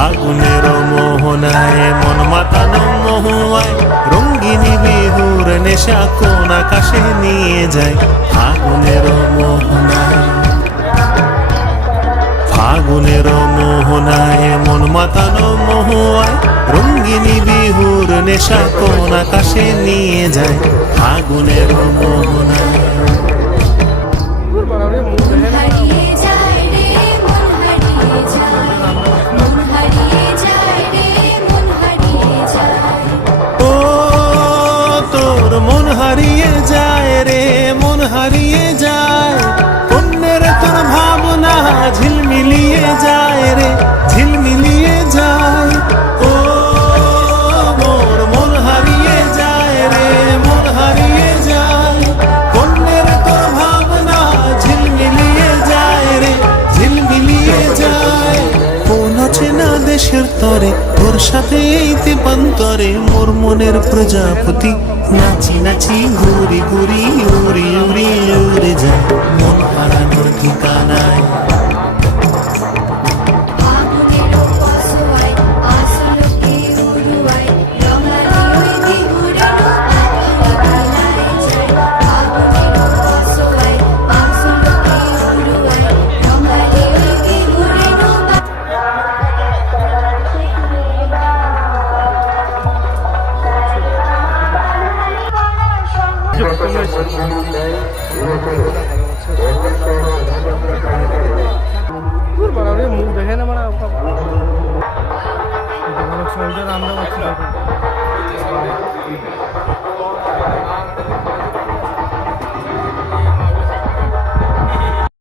ফাগুনের মোহনায় মন মাতানো মহুয়ায় রঙ্গিনী বিহুর নেশা কোন আকাশে নিয়ে যায়। ফাগুনের মোহনায়, ফাগুনের মোহনায় মন মাতানো মহুয়ায় রঙ্গিনী বিহুর নেশা কোন আকাশে নিয়ে যায়। ফাগুনের মোহনায় মন হারিয়ে যায় রে, মন হারিয়ে যায়। কন্যের তোর ভাবনা ঝিলমিলিয়ে যায় রে, ঝিলমিলিয়ে যায়। ও মোর মন হারিয়ে যায় রে, মন হারিয়ে যায়। কন্যের তোর ভাবনা ঝিলমিলিয়ে যায় রে, ঝিলমিলিয়ে যায়। কোন চেনা দেশের তরে তোর সাথে এই তেপান্তরে মোর মনের প্রজাপতি নাচি নাচি ঘুরি ঘুরি উড়ি উড়ি উড়ে যায়। মন হারানোর ঠিকানায়